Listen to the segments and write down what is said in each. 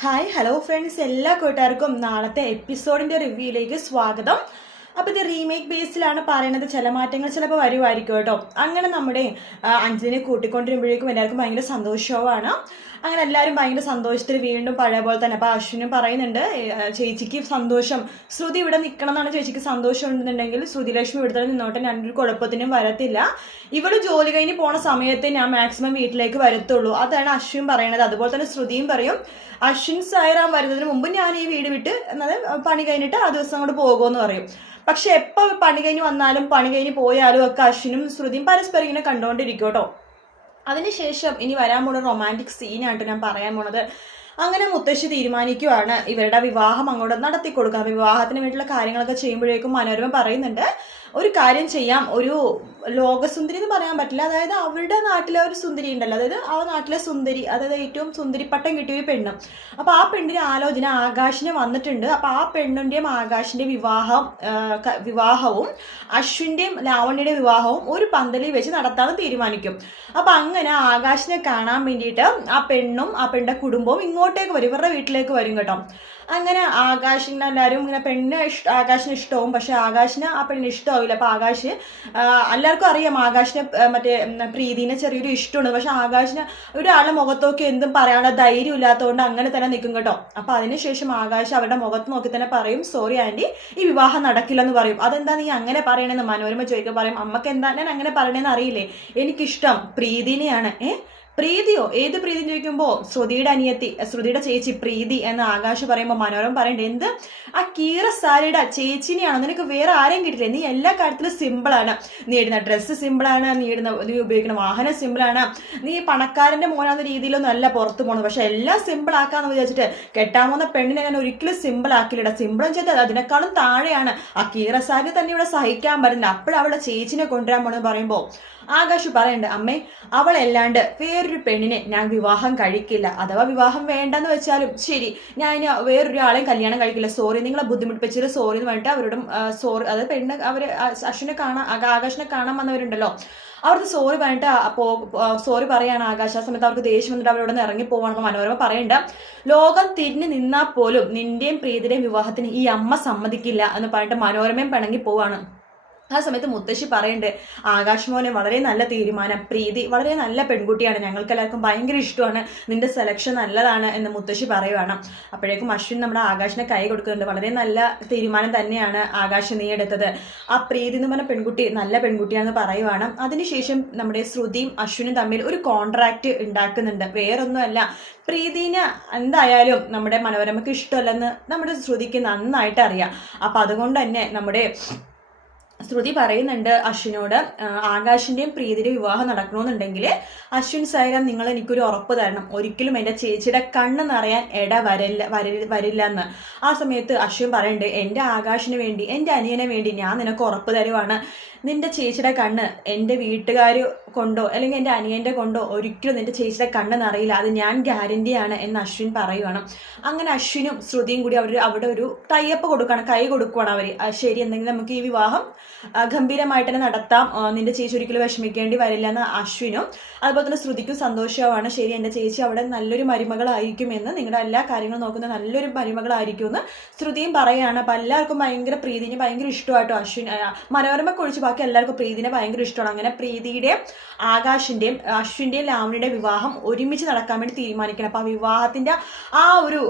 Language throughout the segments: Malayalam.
ഹായ് ഹലോ ഫ്രണ്ട്സ് എല്ലാ കൂട്ടുകാർക്കും നാളത്തെ എപ്പിസോഡിന്റെ റിവ്യൂയിലേക്ക് സ്വാഗതം. അപ്പൊ ഇത് റീമേക്ക് ബേസിലാണ് പറയുന്നത് ചില മാറ്റങ്ങൾ ചിലപ്പോൾ വരുമായിരിക്കും കേട്ടോ. അങ്ങനെ നമ്മുടെ അഞ്ജലിനെ കൂട്ടിക്കൊണ്ടിരുമ്പോഴേക്കും എല്ലാവർക്കും ഭയങ്കര സന്തോഷവുമാണ്. അങ്ങനെ എല്ലാവരും ഭയങ്കര സന്തോഷത്തിൽ വീണ്ടും പഴയ പോലെ തന്നെ. അപ്പോൾ അശ്വിനും പറയുന്നുണ്ട് ചേച്ചിക്ക് സന്തോഷം. ശ്രുതി ഇവിടെ നിൽക്കണം എന്നാണ് ചേച്ചിക്ക് സന്തോഷം ഉണ്ടെന്നുണ്ടെങ്കിൽ ശ്രുതി ലക്ഷ്മി ഇവിടെ തന്നെ നിന്നോട്ടെ. ഞാനൊരു കുഴപ്പത്തിനും വരത്തില്ല. ഇവൾ ജോലി കഴിഞ്ഞ് പോണ സമയത്ത് ഞാൻ മാക്സിമം വീട്ടിലേക്ക് വരത്തുള്ളൂ. അതാണ് അശ്വിൻ പറയണത്. അതുപോലെ തന്നെ ശ്രുതിയും പറയും അശ്വിൻ സായറാൻ വരുന്നതിന് മുമ്പ് ഞാൻ ഈ വീട് വിട്ട് എന്നത് പണി കഴിഞ്ഞിട്ട് ആ ദിവസം അങ്ങോട്ട് പോകുമെന്ന് പറയും. പക്ഷെ എപ്പോൾ പണി കഴിഞ്ഞ് വന്നാലും പണി കഴിഞ്ഞ് പോയാലും ഒക്കെ അശ്വിനും ശ്രുതിയും പരസ്പരം ഇങ്ങനെ കണ്ടുകൊണ്ടിരിക്കും കേട്ടോ അതിനുശേഷം ഇനി വരാൻ പോണ റൊമാന്റിക് സീനായിട്ട് ഞാൻ പറയാൻ പോണത് അങ്ങനെ മുത്തശ്ശി തീരുമാനിക്കുവാണ് ഇവരുടെ വിവാഹം അങ്ങോട്ട് നടത്തി കൊടുക്കാം വിവാഹത്തിന് വേണ്ടിയുള്ള കാര്യങ്ങളൊക്കെ ചെയ്യുമ്പോഴേക്കും മനോരമ പറയുന്നുണ്ട്. ഒരു കാര്യം ചെയ്യാം. ഒരു ലോകസുന്ദരി എന്ന് പറയാൻ പറ്റില്ല. അതായത് അവരുടെ നാട്ടിലെ ഒരു സുന്ദരി ഉണ്ടല്ലോ. അതായത് ആ നാട്ടിലെ സുന്ദരി അതായത് ഏറ്റവും സുന്ദരി പട്ടം കിട്ടിയ ഒരു പെണ്ണ്. അപ്പോൾ ആ പെണ്ണിന്റെ ആലോചന ആകാശിന് വന്നിട്ടുണ്ട്. അപ്പോൾ ആ പെണ്ണിന്റെയും ആകാശിന്റെയും വിവാഹം വിവാഹവും അശ്വിന്റെയും ലാവണ്യയുടെയും വിവാഹവും ഒരു പന്തലിൽ വെച്ച് നടത്താമെന്ന് തീരുമാനിക്കും. അപ്പോൾ അങ്ങനെ ആകാശിനെ കാണാൻ വേണ്ടിയിട്ട് ആ പെണ്ണും ആ പെണ്ണിന്റെ കുടുംബവും ഇങ്ങോട്ടേക്ക് വരും. ഇവരുടെ വീട്ടിലേക്ക് വരും കേട്ടോ. അങ്ങനെ ആകാശിനെ എല്ലാവരും ഇങ്ങനെ പെണ്ണ് ഇഷ്ട ആകാശിന് ഇഷ്ടവും പക്ഷെ ആകാശിന് ആ പെണ്ണിന് ഇഷ്ടമാവില്ല. അപ്പോൾ ആകാശ് എല്ലാവർക്കും അറിയാം ആകാശിനെ മറ്റേ പ്രീതിനെ ചെറിയൊരു ഇഷ്ടമുണ്ട് പക്ഷെ ആകാശിന് ഒരാളുടെ മുഖത്തൊക്കെ എന്തും പറയാനുള്ള ധൈര്യം ഇല്ലാത്തതുകൊണ്ട് അങ്ങനെ തന്നെ നിൽക്കും കേട്ടോ. അപ്പോൾ അതിനുശേഷം ആകാശ് അവരുടെ മുഖത്ത് നോക്കി തന്നെ പറയും സോറി ആന്റി ഈ വിവാഹം നടക്കില്ലെന്ന് പറയും. അതെന്താ നീ അങ്ങനെ പറയണമെന്ന് മനോരമ ചോദിക്കാൻ പറയും അമ്മയ്ക്ക് എന്താ ഞാൻ അങ്ങനെ പറയണേന്ന് അറിയില്ലേ? എനിക്കിഷ്ടം പ്രീതിനെയാണ്. ഏ? പ്രീതിയോ? ഏത് പ്രീതി ചോദിക്കുമ്പോൾ ശ്രുതിയുടെ അനിയത്തി ശ്രുതിയുടെ ചേച്ചി പ്രീതി എന്ന് ആകാശ് പറയുമ്പോൾ മനോരമ പറയണ്ടേ. എന്ത്? ആ കീറ സാരിയുടെ ചേച്ചിനെയാണോ? നിനക്ക് വേറെ ആരെയും കിട്ടില്ല. നീ എല്ലാ കാര്യത്തിലും സിമ്പിളാണ് നീ ഇടുന്ന ഡ്രസ്സ് സിമ്പിളാണ് നീ ഇടുന്ന നീ ഉപയോഗിക്കുന്ന വാഹനം സിമ്പിളാണ് നീ പണക്കാരന്റെ മോനാകുന്ന രീതിയിലൊന്നും അല്ല പുറത്തു പോകണം പക്ഷെ എല്ലാം സിമ്പിൾ ആക്കാന്ന് വിചാരിച്ചിട്ട് കെട്ടാൻ പെണ്ണിനെ ഞാൻ ഒരിക്കലും സിമ്പിൾ ആക്കില്ല സിമ്പിൾ ചെയ്ത് അതിനേക്കാളും താഴെയാണ്. ആ കീറ സാരി തന്നെ ഇവിടെ സഹിക്കാൻ പറ്റുന്നില്ല. അപ്പോഴവളുടെ ചേച്ചിനെ കൊണ്ടുവരാൻ പോണെന്ന് പറയുമ്പോൾ ആകാശ് പറയണ്ട് അമ്മേ അവളല്ലാണ്ട് വേറൊരു പെണ്ണിനെ ഞാൻ വിവാഹം കഴിക്കില്ല. അഥവാ വിവാഹം വേണ്ടെന്ന് വെച്ചാലും ശരി ഞാൻ ഇനി വേറൊരാളെയും കല്യാണം കഴിക്കില്ല. സോറി നിങ്ങളെ ബുദ്ധിമുട്ടിപ്പിച്ചത് സോറി എന്ന് പറഞ്ഞിട്ട് അവരോടും സോറി അത് പെണ്ണ് അവർ അശ്വിനെ കാണാൻ ആകാ- ആകാശിനെ കാണാൻ വന്നവരുണ്ടല്ലോ. അവർക്ക് സോറി പറഞ്ഞിട്ട് അപ്പോ സോറി പറയാണ് ആകാശ. ആ സമയത്ത് അവർക്ക് ദേഷ്യം വന്നിട്ട് അവരോട് നിന്ന് ഇറങ്ങി പോവാണ് മനോരമ പറയണ്ട ലോകം തിരിഞ്ഞു നിന്നാൽ പോലും നിന്റെയും പ്രീതിയുടെയും വിവാഹത്തിന് ഈ അമ്മ സമ്മതിക്കില്ല എന്ന് പറഞ്ഞിട്ട് മനോരമയും പിണങ്ങി പോവാണ്. ആ സമയത്ത് മുത്തശ്ശി പറയുന്നുണ്ട് ആകാശ് മോനെ വളരെ നല്ല തീരുമാനം. പ്രീതി വളരെ നല്ല പെൺകുട്ടിയാണ്. ഞങ്ങൾക്ക് എല്ലാവർക്കും ഭയങ്കര ഇഷ്ടമാണ്. നിന്റെ സെലക്ഷൻ നല്ലതാണ് എന്ന് മുത്തശ്ശി പറയുവാണ്. അപ്പോഴേക്കും അശ്വിൻ നമ്മുടെ ആകാശിനെ കൈ കൊടുക്കുന്നുണ്ട്. വളരെ നല്ല തീരുമാനം തന്നെയാണ് ആകാശ് നീ എടുത്തത്. ആ പ്രീതി എന്ന് പറഞ്ഞ പെൺകുട്ടി നല്ല പെൺകുട്ടിയാണെന്ന് പറയുവാണ്. അതിനുശേഷം നമ്മുടെ ശ്രുതിയും അശ്വിനും തമ്മിൽ ഒരു കോൺട്രാക്ട് ഉണ്ടാക്കുന്നുണ്ട്. വേറൊന്നുമല്ല. പ്രീതിനെ എന്തായാലും നമ്മുടെ മനോരമയ്ക്ക് ഇഷ്ടമല്ലെന്ന് നമ്മുടെ ശ്രുതിക്ക് നന്നായിട്ട് അറിയാം. അപ്പം അതുകൊണ്ട് തന്നെ നമ്മുടെ ശ്രുതി പറയുന്നുണ്ട് അശ്വിനോട് ആകാശിന്റെയും പ്രീതിയുടെ വിവാഹം നടക്കണമെന്നുണ്ടെങ്കിൽ അശ്വിൻ സൈരം നിങ്ങൾ എനിക്കൊരു ഉറപ്പ് തരണം. ഒരിക്കലും എന്റെ ചേച്ചിയുടെ കണ്ണ് നിറയാൻ ഇട വരില്ല വരി- വരില്ല എന്ന് ആ സമയത്ത് അശ്വിൻ പറയുന്നുണ്ട് എന്റെ ആകാശിന് വേണ്ടി എന്റെ അനിയനെ വേണ്ടി ഞാൻ നിനക്ക് ഉറപ്പ് തരുവാണ്. നിന്റെ ചേച്ചിയുടെ കണ്ണ് എന്റെ വീട്ടുകാർ കൊണ്ടോ അല്ലെങ്കിൽ എന്റെ അനിയന്റെ കൊണ്ടോ ഒരിക്കലും നിന്റെ ചേച്ചിയുടെ കണ്ണെന്ന് അറിയില്ല. അത് ഞാൻ ഗ്യാരണ്ടിയാണ് എന്ന് അശ്വിൻ പറയുവാണ്. അങ്ങനെ അശ്വിനും ശ്രുതിയും കൂടി അവർ അവിടെ ഒരു ടൈപ്പ് കൊടുക്കുകയാണ് കൈ കൊടുക്കുവാണ് അവർ ശരി എന്തെങ്കിലും നമുക്ക് ഈ വിവാഹം ഗംഭീരമായിട്ട് തന്നെ നടത്താം. നിന്റെ ചേച്ചി ഒരിക്കലും വിഷമിക്കേണ്ടി വരില്ല എന്ന് അശ്വിനും. അതുപോലെ തന്നെ ശ്രുതിക്കും സന്തോഷവുമാണ്. ശരി എന്റെ ചേച്ചി അവിടെ നല്ലൊരു മരുമകളായിരിക്കും എന്ന് നിങ്ങളുടെ എല്ലാ കാര്യങ്ങളും നോക്കുന്ന നല്ലൊരു മരുമകളായിരിക്കും എന്ന് ശ്രുതിയും പറയുകയാണ് അപ്പൊ എല്ലാവർക്കും ഭയങ്കര പ്രീതിന് ഭയങ്കര ഇഷ്ടമായിട്ടോ അശ്വിൻ. മനോരമ ഒഴിച്ച് ബാക്കി എല്ലാവർക്കും പ്രീതിനെ ഭയങ്കര ഇഷ്ടമാണ്. അങ്ങനെ പ്രീതിയുടെയും ആകാശിന്റെയും അശ്വിന്റെയും ലാവണിയുടെയും വിവാഹം ഒരുമിച്ച് നടക്കാൻ വേണ്ടി തീരുമാനിക്കണം. അപ്പൊ ആ വിവാഹത്തിന്റെ ആ ഒരു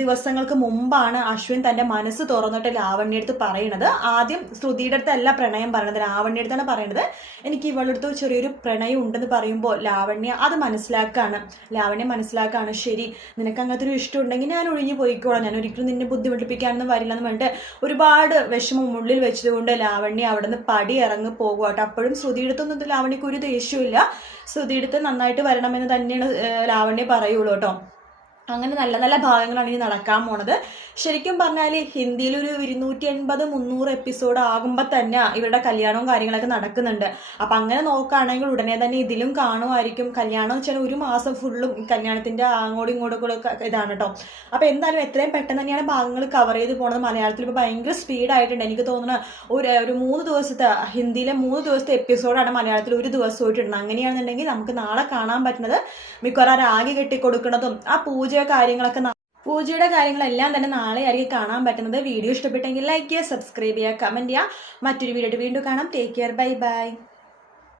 ദിവസങ്ങൾക്ക് മുമ്പാണ് അശ്വിൻ തന്റെ മനസ്സ് തുറന്നിട്ട് ലാവണ്യ അടുത്ത് പറയണത്. ആദ്യം ശ്രുതിയുടെ അല്ല പ്രണയം പറയണത്. ലാവണ്യ അടുത്താണ് പറയണത്. എനിക്ക് ഇവളുടെ അടുത്ത് ചെറിയൊരു പ്രണയം ഉണ്ടെന്ന് പറയുമ്പോൾ ലാവണ്യ അത് മനസ്സിലാക്കാണ്. ലാവണ്യ മനസ്സിലാക്കാണ് ശരി നിനക്ക് അങ്ങനത്തെ ഒരു ഇഷ്ടം ഉണ്ടെങ്കിൽ ഞാൻ ഒഴിഞ്ഞു പോയിക്കോളാം. ഞാൻ ഒരിക്കലും നിന്നെ ബുദ്ധിമുട്ടിപ്പിക്കാനൊന്നും വരില്ല എന്ന് പറഞ്ഞിട്ട് ഒരുപാട് വിഷമം ഉള്ളിൽ വെച്ചതുകൊണ്ട് ലാവണ്യ അവിടെ നിന്ന് പടി ഇറങ്ങി പോകുവാട്ടോ അപ്പോഴും ശ്രുതിയുടെ അടുത്തൊന്നും ലാവണ്യക്ക് ഒരു ദേഷ്യമില്ല ശ്രുതിയുടെ അടുത്ത് നന്നായിട്ട് വരണമെന്ന് തന്നെയാണ് ലാവണ്യ പറയുള്ളൂ കേട്ടോ. അങ്ങനെ നല്ല നല്ല ഭാഗങ്ങളാണ് ഇനി നടക്കാൻ പോണത്. ശരിക്കും പറഞ്ഞാൽ ഹിന്ദിയിൽ ഒരു ഇരുന്നൂറ്റി എൺപത് മുന്നൂറ് എപ്പിസോഡ് ആകുമ്പോൾ തന്നെ ഇവരുടെ കല്യാണവും കാര്യങ്ങളൊക്കെ നടക്കുന്നുണ്ട്. അപ്പം അങ്ങനെ നോക്കുകയാണെങ്കിൽ ഉടനെ തന്നെ ഇതിലും കാണുമായിരിക്കും. കല്യാണം എന്ന് വെച്ചാൽ ഒരു മാസം ഫുള്ളും കല്യാണത്തിന്റെ അങ്ങോട്ടും ഇങ്ങോട്ടും ഇതാണ് കേട്ടോ അപ്പം എന്തായാലും എത്രയും പെട്ടെന്ന് തന്നെയാണ് ഭാഗങ്ങൾ കവർ ചെയ്ത് പോണത്. മലയാളത്തിൽ ഇപ്പോൾ ഭയങ്കര സ്പീഡായിട്ടുണ്ട് എനിക്ക് തോന്നുന്നു ഒരു ഒരു മൂന്ന് ദിവസത്തെ ഹിന്ദിയിലെ മൂന്ന് ദിവസത്തെ എപ്പിസോഡാണ് മലയാളത്തിൽ ഒരു ദിവസമായിട്ട് ഇടുന്നത്. അങ്ങനെയാണെന്നുണ്ടെങ്കിൽ നമുക്ക് നാളെ കാണാൻ പറ്റുന്നത്. മിക്കവാറും രാഗി കെട്ടി കൊടുക്കുന്നതും ആ പൂജ കാര്യങ്ങളൊക്കെ ന- പൂജയുടെ കാര്യങ്ങളെല്ലാം തന്നെ നാളെ ആയിരിക്കും കാണാൻ പറ്റുന്നത്. വീഡിയോ ഇഷ്ടപ്പെട്ടെങ്കിൽ ലൈക്ക് ചെയ്യുക സബ്സ്ക്രൈബ് ചെയ്യുക കമന്റ് ചെയ്യുക. മറ്റൊരു വീഡിയോ വീണ്ടും കാണാം. Take care bye bye